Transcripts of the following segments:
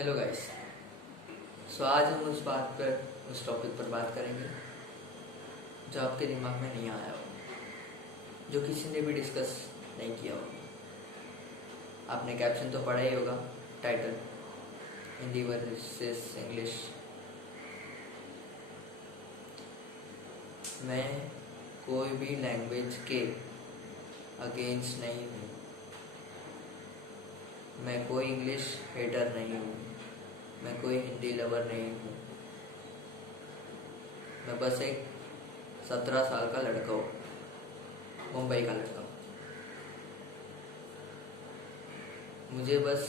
Hello guys. आज हम उस टॉपिक पर बात करेंगे जो आपके दिमाग में नहीं आया हो, जो किसी ने भी डिस्कस नहीं किया होगा। आपने कैप्शन तो पढ़ा ही होगा, टाइटल हिंदी वर्सेस इंग्लिश। मैं कोई भी लैंग्वेज के अगेंस्ट नहीं हूँ। मैं कोई इंग्लिश हेटर नहीं हूँ। मैं कोई हिंदी लवर नहीं हूँ। मैं बस एक 17 साल का लड़का हूँ, मुंबई का लड़का। मुझे बस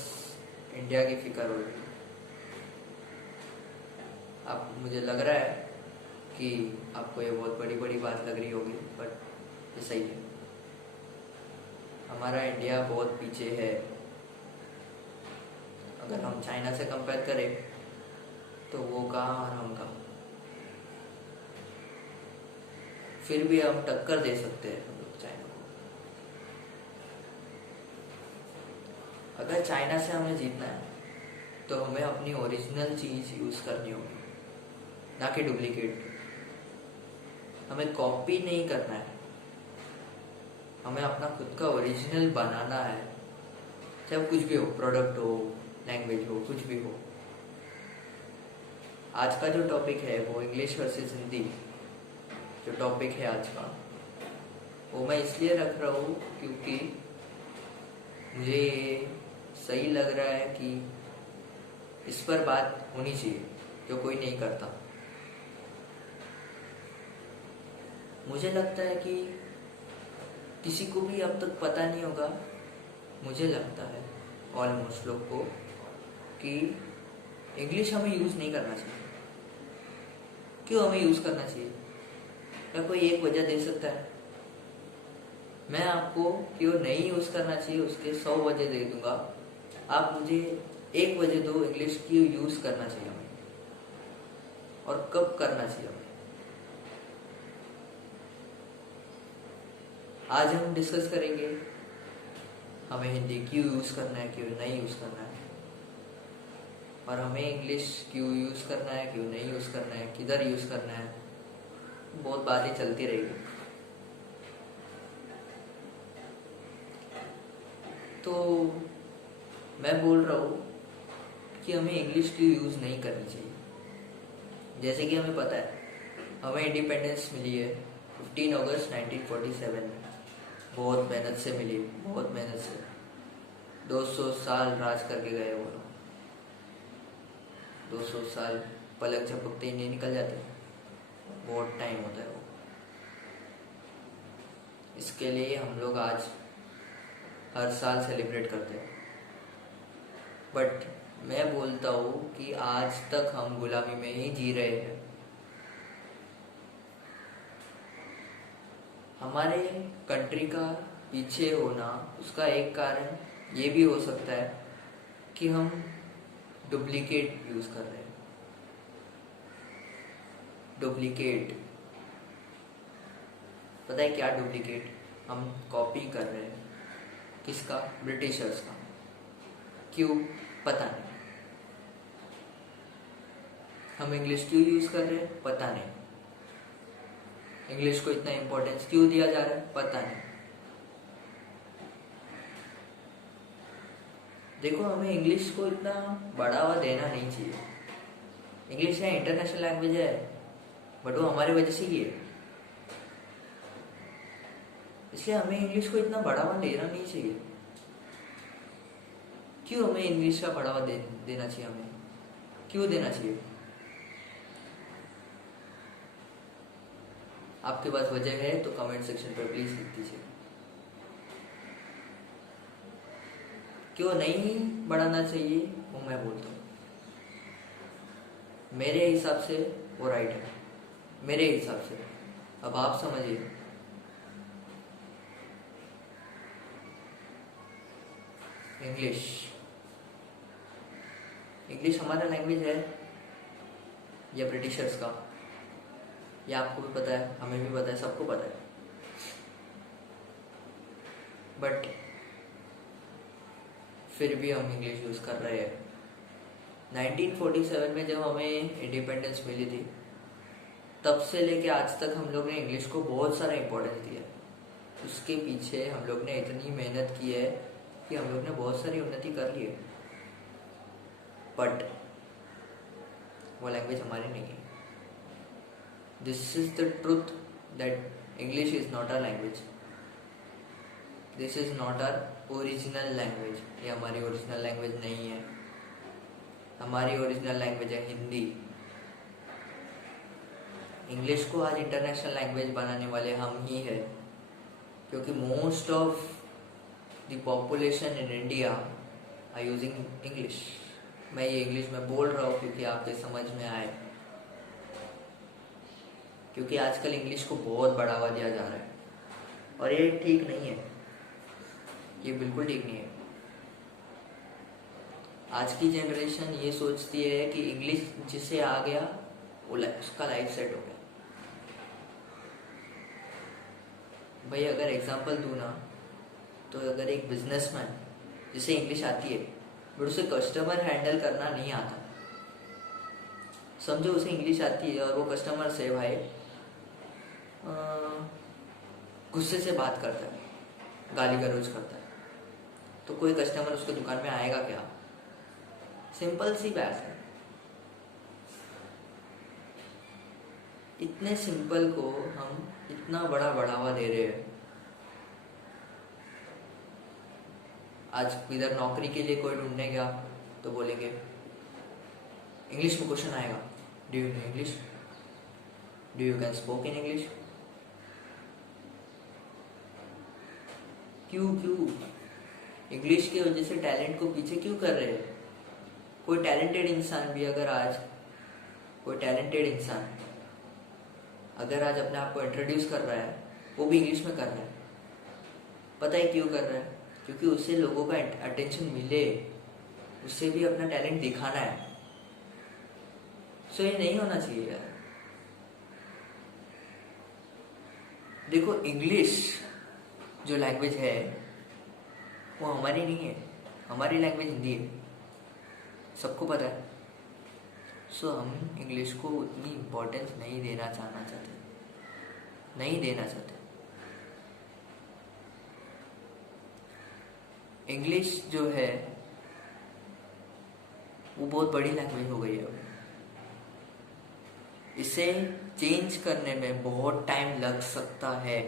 इंडिया की फिक्र हो रही है। अब मुझे लग रहा है कि आपको ये बहुत बड़ी बड़ी बात लग रही होगी, बट ये सही है। हमारा इंडिया बहुत पीछे है। अगर हम चाइना से कंपेयर करें तो वो कहाँ और हम कहाँ। फिर भी हम टक्कर दे सकते हैं हम लोग चाइना को। अगर चाइना से हमें जीतना है तो हमें अपनी ओरिजिनल चीज़ यूज़ करनी होगी, ना कि डुप्लीकेट। हमें कॉपी नहीं करना है, हमें अपना खुद का ओरिजिनल बनाना है। चाहे कुछ भी हो, प्रोडक्ट हो, लैंग्वेज हो, कुछ भी हो। आज का जो टॉपिक है वो इंग्लिश वर्सेस हिंदी जो टॉपिक है आज का, वो मैं इसलिए रख रहा हूँ क्योंकि मुझे ये सही लग रहा है कि इस पर बात होनी चाहिए, जो कोई नहीं करता। मुझे लगता है कि किसी को भी अब तक पता नहीं होगा, मुझे लगता है ऑलमोस्ट लोग को, कि इंग्लिश हमें यूज़ नहीं करना चाहिए। क्यों हमें यूज़ करना चाहिए? क्या कोई एक वजह दे सकता है? मैं आपको क्यों नहीं यूज़ करना चाहिए उसके 100 वजह दे दूंगा। आप मुझे एक वजह दो, इंग्लिश क्यों यूज़ करना चाहिए हमें और कब करना चाहिए हमें। आज हम डिस्कस करेंगे हमें हिंदी क्यों यूज़ करना है, क्यों नहीं यूज़ करना है, और हमें इंग्लिश क्यों यूज़ करना है, क्यों नहीं यूज़ करना है, किधर यूज़ करना है। बहुत बातें चलती रहेगी। तो मैं बोल रहा हूँ कि हमें इंग्लिश क्यों यूज़ नहीं करनी चाहिए। जैसे कि हमें पता है हमें इंडिपेंडेंस मिली है 15 अगस्त 1947 में। बहुत मेहनत से मिली, बहुत मेहनत से। 200 साल राज करके गए वो लोग। 200 साल पलक झपकते ही नहीं निकल जाते, बहुत टाइम होता है वो। इसके लिए हम लोग आज हर साल सेलिब्रेट करते हैं। बट मैं बोलता हूँ कि आज तक हम गुलामी में ही जी रहे हैं। हमारे कंट्री का पीछे होना, उसका एक कारण ये भी हो सकता है कि हम डुप्लीकेट यूज़ कर रहे हैं। डुप्लीकेट, पता है क्या डुप्लीकेट? हम कॉपी कर रहे हैं। किसका? ब्रिटिशर्स का। क्यों? पता नहीं। हम इंग्लिश क्यों यूज़ कर रहे हैं? पता नहीं। इंग्लिश को इतना इम्पोर्टेंस क्यों दिया जा रहा है? पता नहीं। देखो, हमें इंग्लिश को इतना बढ़ावा देना नहीं चाहिए। इंग्लिश है इंटरनेशनल लैंग्वेज है, बट वो हमारी वजह से ही है। इसलिए हमें इंग्लिश को इतना बढ़ावा देना नहीं चाहिए। क्यों हमें इंग्लिश का बढ़ावा देना चाहिए? हमें क्यों देना चाहिए? आपके पास वजह है तो कमेंट सेक्शन पर प्लीज लिख दीजिए। क्यों नहीं बढ़ाना चाहिए वो मैं बोलता हूँ। मेरे हिसाब से वो राइट है, मेरे हिसाब से। अब आप समझिए। इंग्लिश इंग्लिश हमारा लैंग्वेज है या ब्रिटिशर्स का? ये आपको भी पता है, हमें भी पता है, सबको पता है। बट फिर भी हम इंग्लिश यूज़ कर रहे हैं। 1947 में जब हमें इंडिपेंडेंस मिली थी, तब से लेके आज तक हम लोग ने इंग्लिश को बहुत सारा इम्पोर्टेंस दिया। उसके पीछे हम लोग ने इतनी मेहनत की है कि हम लोग ने बहुत सारी उन्नति कर ली है, बट वो लैंग्वेज हमारी नहीं है। This is the truth that English is not our language, this is not our original language. ये हमारी ओरिजिनल लैंग्वेज नहीं है। हमारी ओरिजिनल लैंग्वेज है हिंदी। इंग्लिश को आज इंटरनेशनल लैंग्वेज बनाने वाले हम ही हैं, क्योंकि most of the population in India are using English. मैं ये इंग्लिश में बोल रहा हूँ क्योंकि आपके समझ में आए, क्योंकि आजकल इंग्लिश को बहुत बढ़ावा दिया जा रहा है और ये ठीक नहीं है, ये बिल्कुल ठीक नहीं है। आज की जनरेशन ये सोचती है कि इंग्लिश जिसे आ गया वो उसका लाइफ सेट हो गया। भाई अगर एग्जांपल दूँ ना, तो अगर एक बिजनेसमैन जिसे इंग्लिश आती है बट उसे कस्टमर हैंडल करना नहीं आता, समझो उसे इंग्लिश आती है और वो कस्टमर से भाई गुस्से से बात करता है, गाली गलौज करता है, तो कोई कस्टमर उसके दुकान में आएगा क्या? सिंपल सी बात है। इतने सिंपल को हम इतना बड़ा बढ़ावा दे रहे हैं। आज इधर नौकरी के लिए कोई ढूंढने गया तो बोलेंगे इंग्लिश में क्वेश्चन आएगा, do you know English, do you can spoke in English. क्यों इंग्लिश की वजह से टैलेंट को पीछे क्यों कर रहे हैं? कोई टैलेंटेड इंसान भी अगर आज अपने आप को इंट्रोड्यूस कर रहा है, वो भी इंग्लिश में कर रहा है। पता है क्यों कर रहा है? क्योंकि उससे लोगों का अटेंशन मिले, उससे भी अपना टैलेंट दिखाना है। सो ये नहीं होना चाहिए यार। देखो, इंग्लिश जो लैंग्वेज है वो हमारी नहीं है, हमारी लैंग्वेज हिंदी है, सबको पता है। सो हम इंग्लिश को उतनी इम्पोर्टेंस नहीं देना चाहते। इंग्लिश जो है वो बहुत बड़ी लैंग्वेज हो गई है। इसे चेंज करने में बहुत टाइम लग सकता है,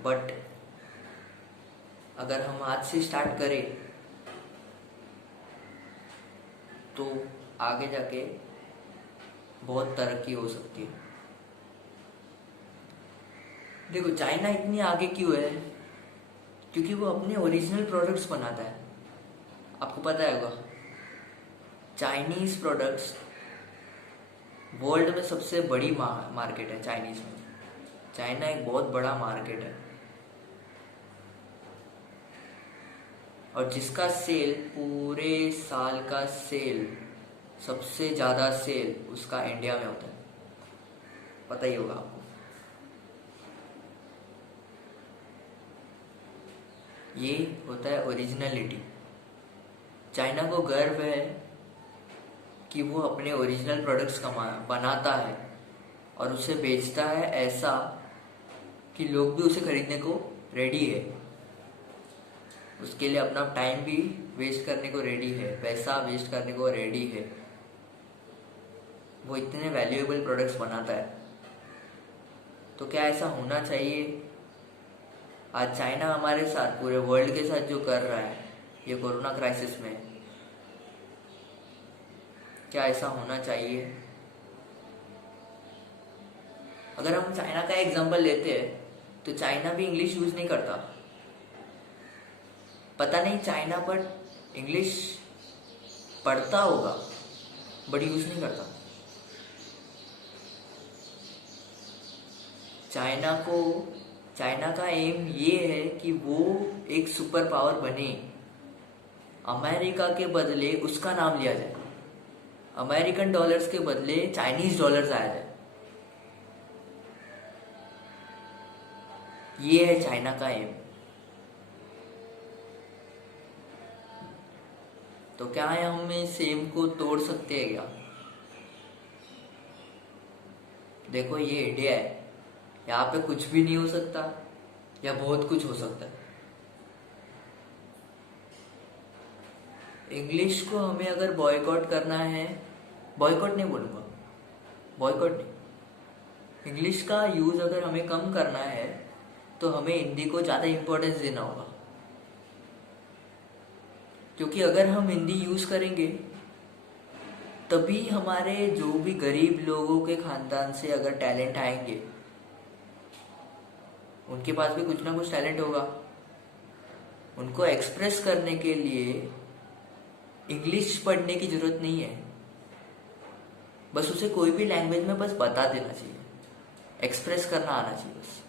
बट अगर हम आज से स्टार्ट करें तो आगे जाके बहुत तरक्की हो सकती है। देखो, चाइना इतनी आगे क्यों है? क्योंकि वो अपने ओरिजिनल प्रोडक्ट्स बनाता है। आपको पता होगा, चाइनीज प्रोडक्ट्स वर्ल्ड में सबसे बड़ी मार्केट है। चाइनीज में चाइना एक बहुत बड़ा मार्केट है, और जिसका सेल पूरे साल का सेल, सबसे ज़्यादा सेल उसका इंडिया में होता है। पता ही होगा आपको। ये होता है ओरिजिनलिटी। चाइना को गर्व है कि वो अपने ओरिजिनल प्रोडक्ट्स बनाता है और उसे बेचता है ऐसा कि लोग भी उसे खरीदने को रेडी है। उसके लिए अपना टाइम भी वेस्ट करने को रेडी है, पैसा वेस्ट करने को रेडी है। वो इतने वैल्यूएबल प्रोडक्ट्स बनाता है। तो क्या ऐसा होना चाहिए? आज चाइना हमारे साथ, पूरे वर्ल्ड के साथ जो कर रहा है ये कोरोना क्राइसिस में, क्या ऐसा होना चाहिए? अगर हम चाइना का एग्जांपल लेते हैं तो चाइना भी इंग्लिश यूज नहीं करता। पता नहीं चाइना पर इंग्लिश पढ़ता होगा बट यूज नहीं करता। चाइना का एम ये है कि वो एक सुपर पावर बने, अमेरिका के बदले उसका नाम लिया जाए, अमेरिकन डॉलर्स के बदले चाइनीज डॉलर्स आया जाए। ये है चाइना का एम। तो क्या है, हम इस सेम को तोड़ सकते हैं क्या? देखो ये इंडिया है, यहाँ पे कुछ भी नहीं हो सकता या बहुत कुछ हो सकता है। इंग्लिश को हमें अगर बॉयकॉट करना है, बॉयकॉट नहीं बोलूँगा, बॉयकॉट नहीं, इंग्लिश का यूज़ अगर हमें कम करना है तो हमें हिंदी को ज़्यादा इम्पोर्टेंस देना होगा। क्योंकि अगर हम हिंदी यूज़ करेंगे तभी हमारे जो भी गरीब लोगों के खानदान से अगर टैलेंट आएंगे, उनके पास भी कुछ ना कुछ टैलेंट होगा, उनको एक्सप्रेस करने के लिए इंग्लिश पढ़ने की ज़रूरत नहीं है। बस उसे कोई भी लैंग्वेज में बस बता देना चाहिए, एक्सप्रेस करना आना चाहिए बस।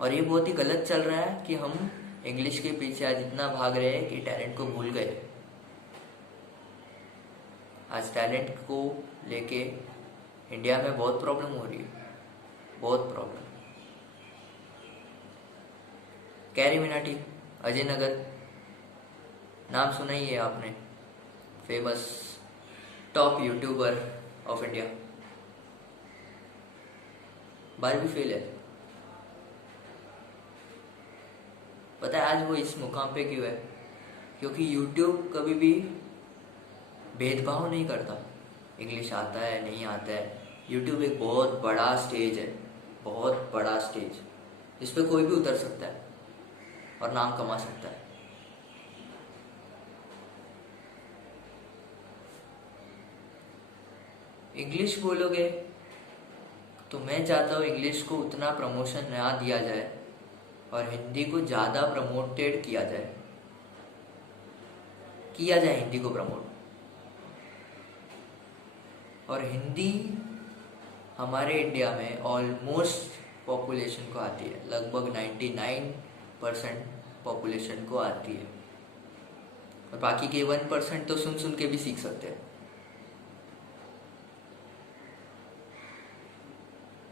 और ये बहुत ही गलत चल रहा है कि हम इंग्लिश के पीछे आज इतना भाग रहे हैं कि टैलेंट को भूल गए। आज टैलेंट को लेके इंडिया में बहुत प्रॉब्लम हो रही है, बहुत प्रॉब्लम। कैरी मिनाटी, अजय नगर, नाम सुना ही है आपने, famous top YouTuber of India, 12वीं फेल है। पता है आज वो इस मुकाम पे क्यों है? क्योंकि यूट्यूब कभी भी भेदभाव नहीं करता, इंग्लिश आता है नहीं आता है। यूट्यूब एक बहुत बड़ा स्टेज है, बहुत बड़ा स्टेज, जिस पे कोई भी उतर सकता है और नाम कमा सकता है। इंग्लिश बोलोगे तो मैं चाहता हूँ इंग्लिश को उतना प्रमोशन ना दिया जाए और हिंदी को ज़्यादा प्रमोटेड किया जाए, हिंदी को प्रमोट। और हिंदी हमारे इंडिया में ऑलमोस्ट पॉपुलेशन को आती है, लगभग 99% पॉपुलेशन को आती है, और बाकी के 1% तो सुन सुन के भी सीख सकते हैं।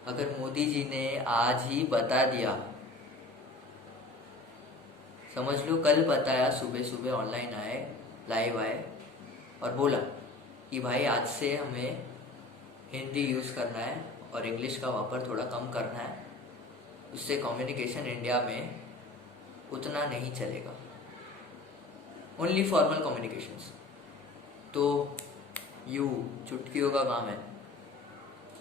अगर मोदी जी ने आज ही बता दिया, समझ लो कल बताया, सुबह सुबह ऑनलाइन आए, लाइव आए और बोला कि भाई आज से हमें हिंदी यूज़ करना है और इंग्लिश का वापर थोड़ा कम करना है, उससे कम्युनिकेशन इंडिया में उतना नहीं चलेगा, ओनली फॉर्मल कम्युनिकेशंस। तो चुटकियों का काम है,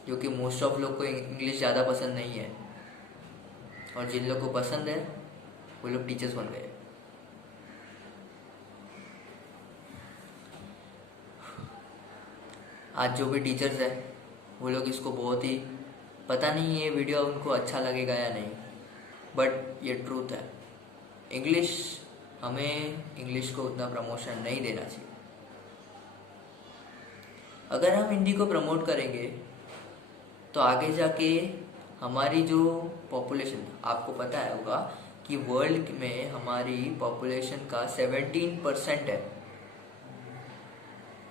क्योंकि मोस्ट ऑफ लोग को इंग्लिश ज़्यादा पसंद नहीं है, और जिन लोग को पसंद है वो लोग टीचर्स बन गए। आज जो भी टीचर्स है वो लोग इसको बहुत ही, पता नहीं ये वीडियो उनको अच्छा लगेगा या नहीं, बट ये ट्रूथ है। हमें इंग्लिश को उतना प्रमोशन नहीं देना चाहिए। अगर हम हिंदी को प्रमोट करेंगे तो आगे जाके हमारी जो पॉपुलेशन, आपको पता है होगा कि वर्ल्ड में हमारी पॉपुलेशन का 17% है,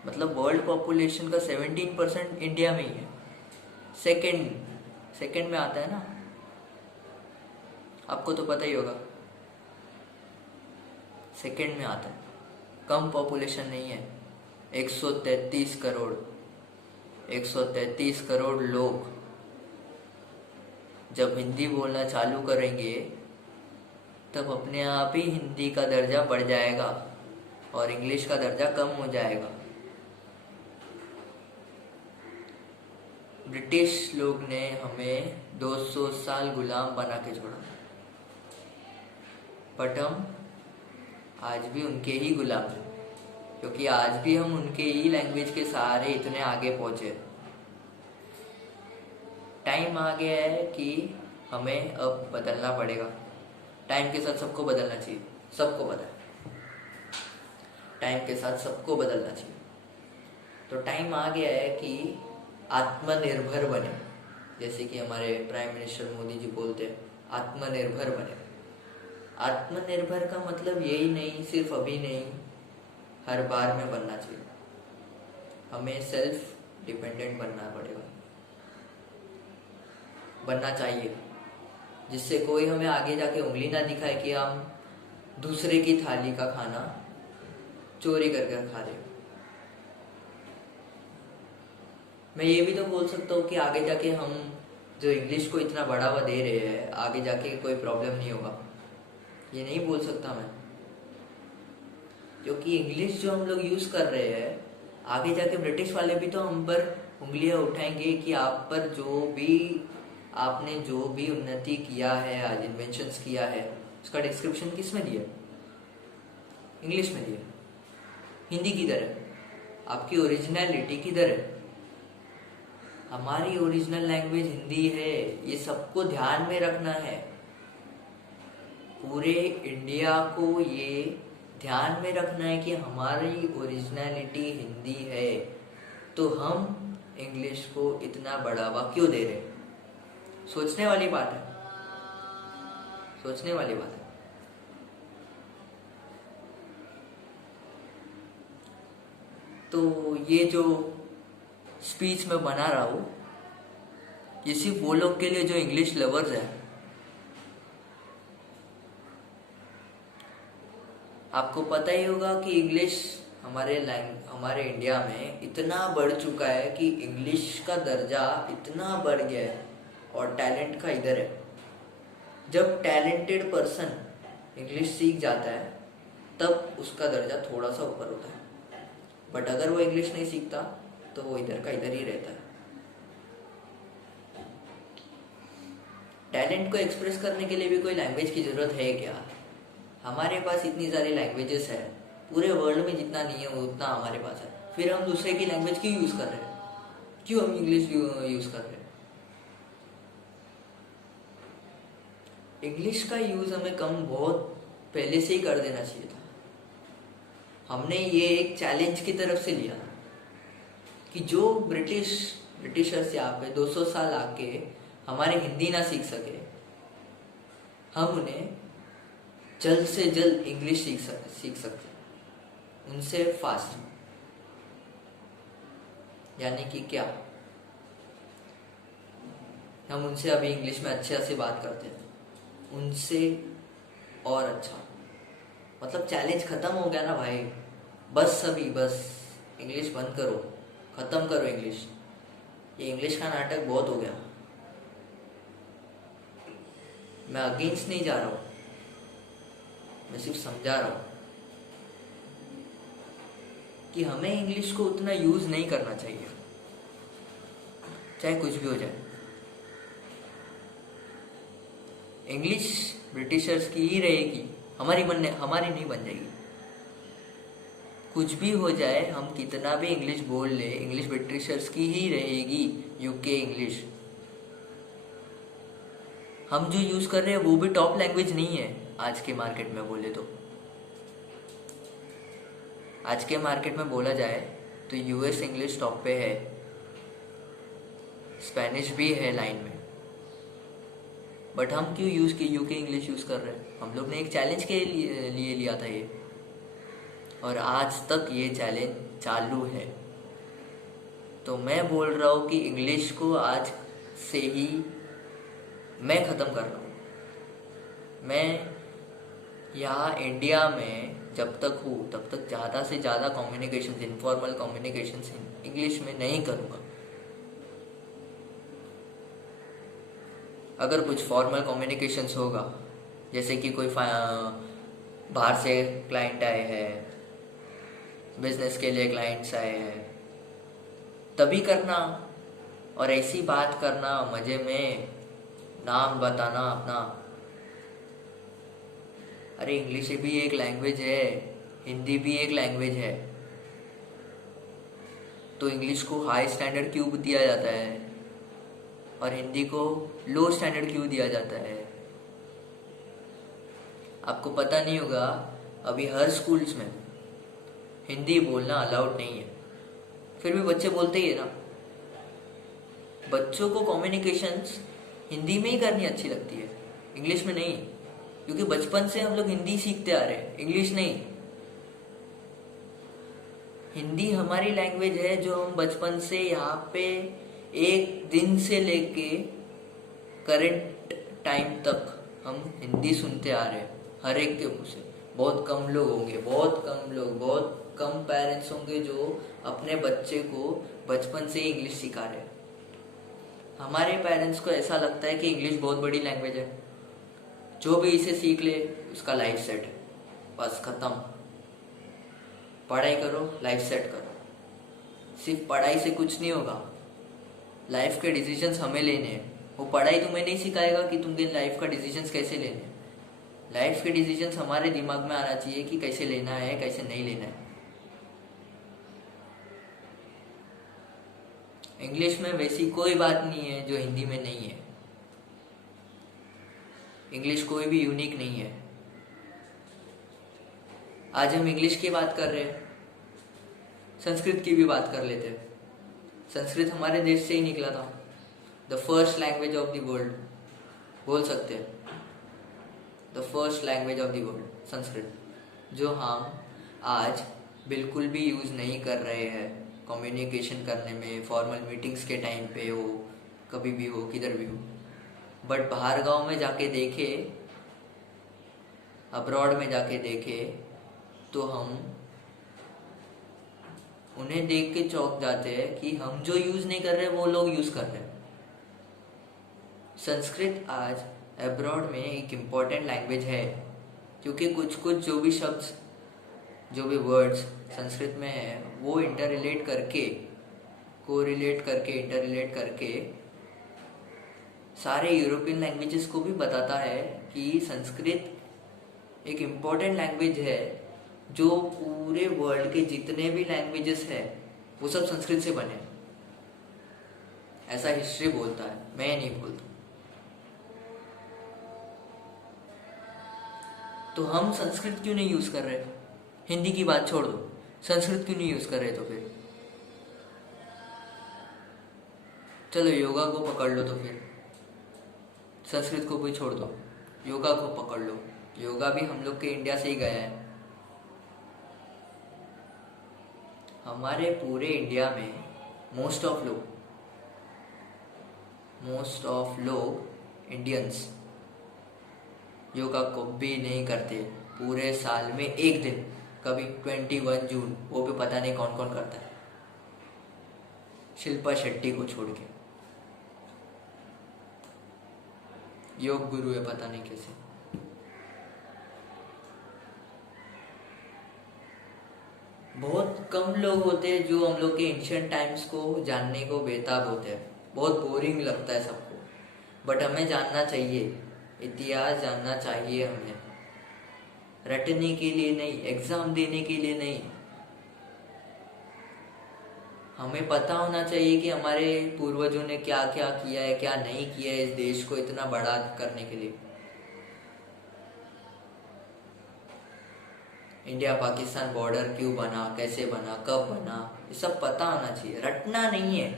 मतलब वर्ल्ड पॉपुलेशन का 17% इंडिया में ही है। सेकंड में आता है ना, आपको तो पता ही होगा, सेकंड में आता है। कम पॉपुलेशन नहीं है, 133 करोड़ लोग जब हिंदी बोलना चालू करेंगे तब अपने आप ही हिंदी का दर्जा बढ़ जाएगा और इंग्लिश का दर्जा कम हो जाएगा। ब्रिटिश लोग ने हमें 200 साल गुलाम बना के छोड़ा, बट हम आज भी उनके ही गुलाम हैं, क्योंकि आज भी हम उनके ही लैंग्वेज के सहारे इतने आगे पहुंचे। टाइम आ गया है कि हमें अब बदलना पड़ेगा। टाइम के साथ सबको बदलना चाहिए, टाइम के साथ सबको बदलना चाहिए। तो टाइम आ गया है कि आत्मनिर्भर बने, जैसे कि हमारे प्राइम मिनिस्टर मोदी जी बोलते हैं, आत्मनिर्भर बने। आत्मनिर्भर का मतलब यही नहीं, सिर्फ अभी नहीं, हर बार में बनना चाहिए। हमें सेल्फ डिपेंडेंट बनना चाहिए, जिससे कोई हमें आगे जाके उंगली ना दिखाए कि हम दूसरे की थाली का खाना चोरी करके खा रहे हो। मैं ये भी तो बोल सकता हूँ कि आगे जाके हम जो इंग्लिश को इतना बढ़ावा दे रहे हैं, आगे जाके कोई प्रॉब्लम नहीं होगा, ये नहीं बोल सकता मैं। क्योंकि इंग्लिश जो हम लोग यूज़ कर रहे हैं, आगे जाके ब्रिटिश वाले भी तो हम पर उंगलियां उठाएंगे कि आप पर आपने जो भी उन्नति किया है, आज इन्वेंशंस किया है, उसका डिस्क्रिप्शन किस में दिया? इंग्लिश में दिया। हिंदी किधर है? आपकी ओरिजिनलिटी किधर है? हमारी ओरिजिनल लैंग्वेज हिंदी है, ये सबको ध्यान में रखना है। पूरे इंडिया को ये ध्यान में रखना है कि हमारी ओरिजिनलिटी हिंदी है, तो हम इंग्लिश को इतना बढ़ावा क्यों दे रहे हैं? सोचने वाली बात है, सोचने वाली बात है। तो ये जो स्पीच मैं बना रहा हूँ, ये सिर्फ वो लोग के लिए जो इंग्लिश लवर्स है। आपको पता ही होगा कि इंग्लिश हमारे इंडिया में इतना बढ़ चुका है कि इंग्लिश का दर्जा इतना बढ़ गया है, और टैलेंट का इधर है। जब टैलेंटेड पर्सन इंग्लिश सीख जाता है, तब उसका दर्जा थोड़ा सा ऊपर होता है। बट अगर वो इंग्लिश नहीं सीखता तो वो इधर का इधर ही रहता है। टैलेंट को एक्सप्रेस करने के लिए भी कोई लैंग्वेज की ज़रूरत है क्या? हमारे पास इतनी सारी लैंग्वेजेस है, पूरे वर्ल्ड में जितना नहीं है उतना हमारे पास है। फिर हम दूसरे की लैंग्वेज क्यों यूज़ कर रहे हैं? क्यों हम इंग्लिश यूज़ कर रहे हैं? इंग्लिश का यूज़ हमें बहुत पहले से ही कर देना चाहिए था। हमने ये एक चैलेंज की तरफ से लिया कि जो ब्रिटिशर्स यहाँ पे 200 साल आके हमारे हिंदी ना सीख सके, हम उन्हें जल्द से जल्द इंग्लिश सीख सकते, उनसे फास्ट। यानी कि क्या? हम उनसे अभी इंग्लिश में अच्छे से बात करते हैं, उनसे और अच्छा। मतलब चैलेंज खत्म हो गया ना भाई। बस इंग्लिश बंद करो, खत्म करो इंग्लिश। ये इंग्लिश का नाटक बहुत हो गया। मैं अगेंस्ट नहीं जा रहा हूँ, मैं सिर्फ समझा रहा हूँ कि हमें इंग्लिश को उतना यूज नहीं करना चाहिए, चाहे कुछ भी हो जाए। इंग्लिश ब्रिटिशर्स की ही रहेगी, हमारी नहीं बन जाएगी। कुछ भी हो जाए, हम कितना भी इंग्लिश बोल ले, इंग्लिश ब्रिटिशर्स की ही रहेगी, यूके इंग्लिश। हम जो यूज कर रहे हैं वो भी टॉप लैंग्वेज नहीं है आज के मार्केट में। बोले तो आज के मार्केट में बोला जाए तो यूएस इंग्लिश टॉप पे है, स्पेनिश भी है लाइन में। बट हम क्यों यूके इंग्लिश यूज कर रहे हैं? हम लोग ने एक चैलेंज के लिए लिया था ये, और आज तक ये चैलेंज चालू है। तो मैं बोल रहा हूँ कि इंग्लिश को आज से ही मैं ख़त्म कर रहा हूँ। मैं यहाँ इंडिया में जब तक हूँ तब तक ज़्यादा से ज़्यादा कम्युनिकेशन, इनफॉर्मल कम्युनिकेशन इंग्लिश में नहीं करूँगा। अगर कुछ फॉर्मल कम्युनिकेशंस होगा, जैसे कि कोई बाहर से क्लाइंट आए हैं, बिजनेस के लिए क्लाइंट्स आए हैं, तभी करना। और ऐसी बात करना, मज़े में नाम बताना अपना। अरे इंग्लिश भी एक लैंग्वेज है, हिंदी भी एक लैंग्वेज है, तो इंग्लिश को हाई स्टैंडर्ड क्यों दिया जाता है और हिंदी को लो स्टैंडर्ड क्यों दिया जाता है? आपको पता नहीं होगा, अभी हर स्कूल्स में हिंदी बोलना अलाउड नहीं है, फिर भी बच्चे बोलते ही है ना। बच्चों को कम्युनिकेशंस हिंदी में ही करनी अच्छी लगती है, इंग्लिश में नहीं, क्योंकि बचपन से हम लोग हिंदी सीखते आ रहे हैं, इंग्लिश नहीं। हिंदी हमारी लैंग्वेज है जो हम बचपन से यहाँ पे एक दिन से लेके करंट टाइम तक हम हिंदी सुनते आ रहे हैं, हर एक के मुँह से। बहुत कम लोग होंगे, बहुत कम लोग, बहुत कम पेरेंट्स होंगे जो अपने बच्चे को बचपन से ही इंग्लिश सिखा रहे हैं। हमारे पेरेंट्स को ऐसा लगता है कि इंग्लिश बहुत बड़ी लैंग्वेज है, जो भी इसे सीख ले उसका लाइफ सेट है, बस खत्म। पढ़ाई करो, लाइफ सेट करो। सिर्फ पढ़ाई से कुछ नहीं होगा, लाइफ के डिसीजंस हमें लेने हैं। वो पढ़ाई तुम्हें नहीं सिखाएगा कि तुमने लाइफ का डिसीजंस कैसे लेने हैं। लाइफ के डिसीजंस हमारे दिमाग में आना चाहिए कि कैसे लेना है, कैसे नहीं लेना है। इंग्लिश में वैसी कोई बात नहीं है जो हिंदी में नहीं है। इंग्लिश कोई भी यूनिक नहीं है। आज हम इंग्लिश की बात कर रहे हैं, संस्कृत की भी बात कर लेते हैं। संस्कृत हमारे देश से ही निकला था, the first language of the world बोल सकते हैं, the first language of the world Sanskrit, जो हम आज बिल्कुल भी यूज़ नहीं कर रहे हैं कम्युनिकेशन करने में, फॉर्मल मीटिंग्स के टाइम पे हो, कभी भी हो, किधर भी हो। बट बाहर गांव में जाके देखे, अब्रॉड में जाके देखे, तो हम उन्हें देख के चौंक जाते हैं कि हम जो यूज़ नहीं कर रहे वो लोग यूज़ कर रहे हैं। संस्कृत आज अब्रॉड में एक इम्पॉर्टेंट लैंग्वेज है, क्योंकि कुछ कुछ जो भी शब्द, जो भी वर्ड्स संस्कृत में है, वो इंटररिलेट करके, कोरिलेट करके, इंटररिलेट करके सारे यूरोपियन लैंग्वेजेस को भी बताता है कि संस्कृत एक इम्पॉर्टेंट लैंग्वेज है, जो पूरे वर्ल्ड के जितने भी लैंग्वेजेस है वो सब संस्कृत से बने। ऐसा हिस्ट्री बोलता है, मैं नहीं बोलता। तो हम संस्कृत क्यों नहीं यूज कर रहे? हिंदी की बात छोड़ दो, संस्कृत क्यों नहीं यूज कर रहे? तो फिर चलो योगा को पकड़ लो, तो फिर संस्कृत को भी छोड़ दो, योगा को पकड़ लो। योगा भी हम लोग के इंडिया से ही गया है। हमारे पूरे इंडिया में मोस्ट ऑफ लोग इंडियंस योगा को भी नहीं करते। पूरे साल में एक दिन, कभी 21 जून, वो भी पता नहीं कौन कौन करता है, शिल्पा शेट्टी को छोड़ के। योग गुरु है पता नहीं कैसे। बहुत कम लोग होते हैं जो हम लोग के एंशिएंट टाइम्स को जानने को बेताब होते हैं। बहुत बोरिंग लगता है सबको, बट हमें जानना चाहिए, इतिहास जानना चाहिए हमें, रटने के लिए नहीं, एग्जाम देने के लिए नहीं। हमें पता होना चाहिए कि हमारे पूर्वजों ने क्या क्या किया है, क्या नहीं किया है इस देश को इतना बड़ा करने के लिए। इंडिया पाकिस्तान बॉर्डर क्यों बना, कैसे बना, कब बना, ये सब पता होना चाहिए। रटना नहीं है,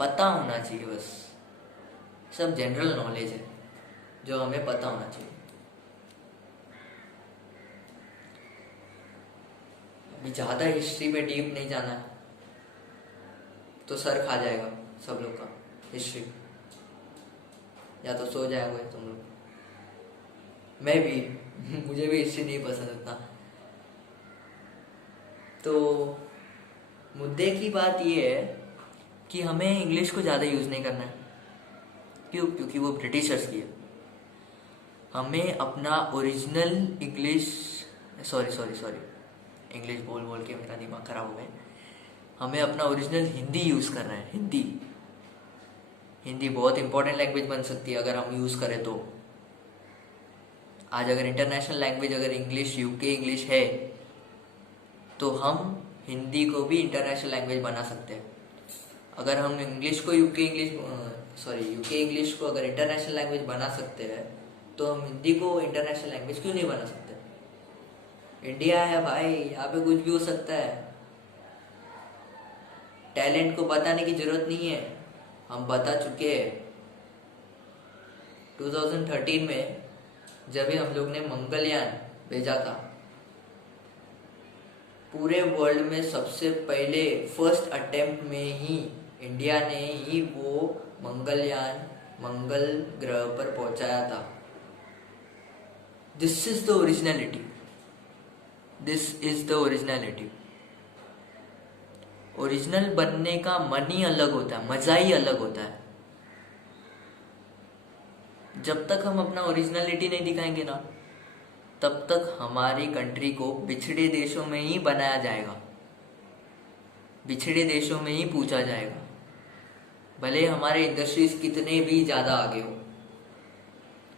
पता होना चाहिए बस। सब जनरल नॉलेज है जो हमें पता होना चाहिए। अभी ज़्यादा हिस्ट्री में डीप नहीं जाना है तो सर खा जाएगा सब लोग का हिस्ट्री, या तो सो जाएगा तुम लोग। मैं भी मुझे भी हिस्ट्री नहीं पसंद उतना। तो मुद्दे की बात ये है कि हमें इंग्लिश को ज़्यादा यूज़ नहीं करना है। क्यों? क्योंकि वो ब्रिटिशर्स की है। हमें अपना ओरिजिनल इंग्लिश, सॉरी इंग्लिश बोल बोल के मेरा दिमाग खराब हो गया। हमें अपना ओरिजिनल हिंदी यूज़ करना है। हिंदी बहुत इंपॉर्टेंट लैंग्वेज बन सकती है अगर हम यूज़ करें तो। आज अगर इंटरनेशनल लैंग्वेज अगर इंग्लिश, यूके इंग्लिश है, तो हम हिंदी को भी इंटरनेशनल लैंग्वेज बना सकते हैं। अगर हम इंग्लिश को यूके इंग्लिश को अगर इंटरनेशनल लैंग्वेज बना सकते हैं, तो हम हिंदी को इंटरनेशनल लैंग्वेज क्यों नहीं बना सकते? इंडिया है भाई, यहाँ पे कुछ भी हो सकता है। टैलेंट को बताने की जरूरत नहीं है, हम बता चुके हैं। 2013 में जब भी हम लोग ने मंगलयान भेजा था, पूरे वर्ल्ड में सबसे पहले फर्स्ट अटेम्प्ट में ही इंडिया ने ही वो मंगलयान मंगल ग्रह पर पहुंचाया था। This is the originality. This is the originality. Original बनने का मन ही अलग होता है, मजा ही अलग होता है। जब तक हम अपना ओरिजिनलिटी नहीं दिखाएंगे ना, तब तक हमारी कंट्री को पिछड़े देशों में ही बनाया जाएगा, पिछड़े देशों में ही पूछा जाएगा, भले हमारे इंडस्ट्रीज कितने भी ज़्यादा आगे हो,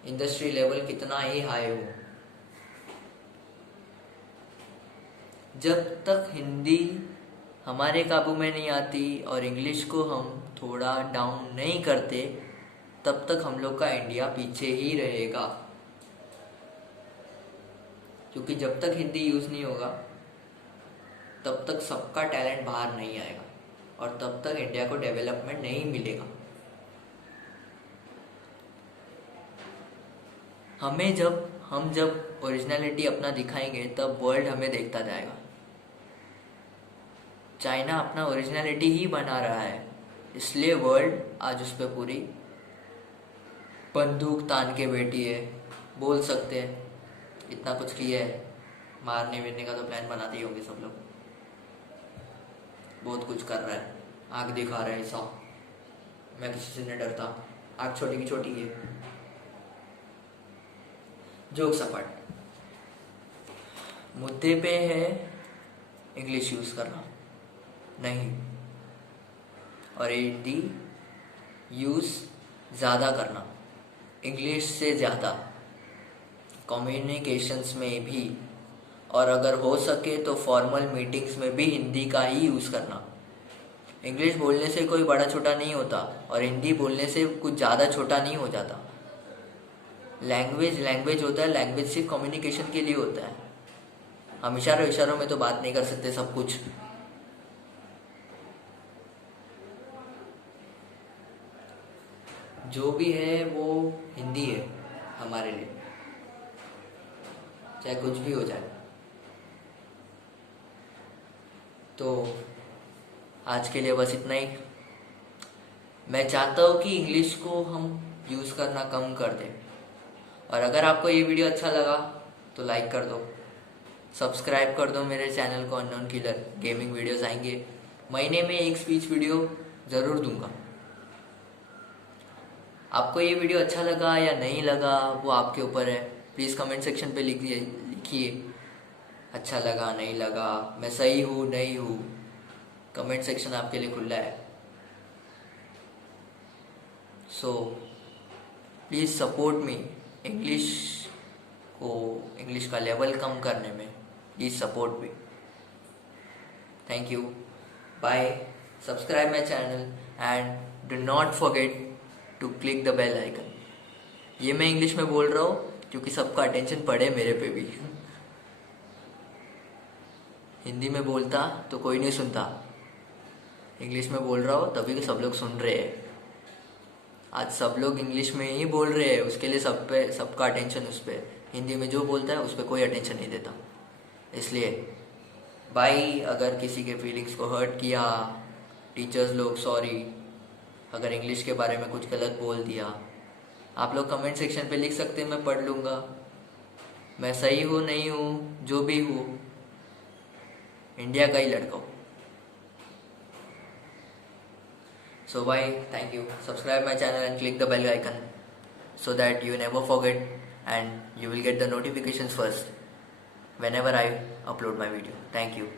इंडस्ट्री लेवल कितना ही हाई हो। जब तक हिंदी हमारे काबू में नहीं आती और इंग्लिश को हम थोड़ा डाउन नहीं करते, तब तक हम लोग का इंडिया पीछे ही रहेगा। क्योंकि जब तक हिंदी यूज़ नहीं होगा, तब तक सबका टैलेंट बाहर नहीं आएगा और तब तक इंडिया को डेवलपमेंट नहीं मिलेगा। हम जब ओरिजिनलिटी अपना दिखाएंगे, तब वर्ल्ड हमें देखता जाएगा। चाइना अपना ओरिजिनलिटी ही बना रहा है, इसलिए वर्ल्ड आज उस पर पूरी बंदूक तान के बैठी है। बोल सकते हैं इतना कुछ किया है, मारने वीरने का तो प्लान बनाते ही होंगे सब लोग। बहुत कुछ कर रहा है, आग दिखा रहा है ऐसा, मैं किसी से नहीं डरता, आग छोटी की छोटी है। जोक सपाट, मुद्दे पे है इंग्लिश यूज़ करना नहीं, और हिंदी यूज़ ज़्यादा करना, इंग्लिश से ज़्यादा कम्युनिकेशंस में भी, और अगर हो सके तो फॉर्मल मीटिंग्स में भी हिंदी का ही यूज़ करना। इंग्लिश बोलने से कोई बड़ा छोटा नहीं होता और हिंदी बोलने से कुछ ज़्यादा छोटा नहीं हो जाता। लैंग्वेज होता है, लैंग्वेज सिर्फ कम्युनिकेशन के लिए होता है। हम इशारों में तो बात नहीं कर सकते सब कुछ। जो भी है वो हिंदी है हमारे लिए, चाहे कुछ भी हो जाए। तो आज के लिए बस इतना ही। मैं चाहता हूँ कि इंग्लिश को हम यूज़ करना कम कर दें, और अगर आपको ये वीडियो अच्छा लगा तो लाइक कर दो, सब्सक्राइब कर दो मेरे चैनल को। अननोन किलर गेमिंग वीडियोस आएंगे, महीने में एक स्पीच वीडियो ज़रूर दूंगा। आपको ये वीडियो अच्छा लगा या नहीं लगा वो आपके ऊपर है। प्लीज़ कमेंट सेक्शन पे लिखिए अच्छा लगा नहीं लगा, मैं सही हूँ नहीं हूँ। कमेंट सेक्शन आपके लिए खुला है। So please support me English का लेवल कम करने में। Please support me. Thank you, bye. Subscribe my channel and do not forget to click the bell icon. ये मैं इंग्लिश में बोल रहा हूँ क्योंकि सबका अटेंशन पड़े मेरे पे भी। हिंदी में बोलता तो कोई नहीं सुनता, इंग्लिश में बोल रहा हो तभी तो सब लोग सुन रहे हैं। आज सब लोग इंग्लिश में ही बोल रहे हैं, उसके लिए सबका अटेंशन उस पर। हिंदी में जो बोलता है उस पर कोई अटेंशन नहीं देता। इसलिए भाई, अगर किसी के फीलिंग्स को हर्ट किया, टीचर्स लोग सॉरी। अगर इंग्लिश के बारे में कुछ गलत बोल दिया, आप लोग कमेंट सेक्शन पे लिख सकते हैं, मैं पढ़ लूँगा। मैं सही हूँ नहीं हूँ, जो भी हूँ, इंडिया का ही लड़का हूँ। So bye, thank you. Subscribe my channel and click the bell icon so that you never forget and you will get the notifications first whenever I upload my video. Thank you.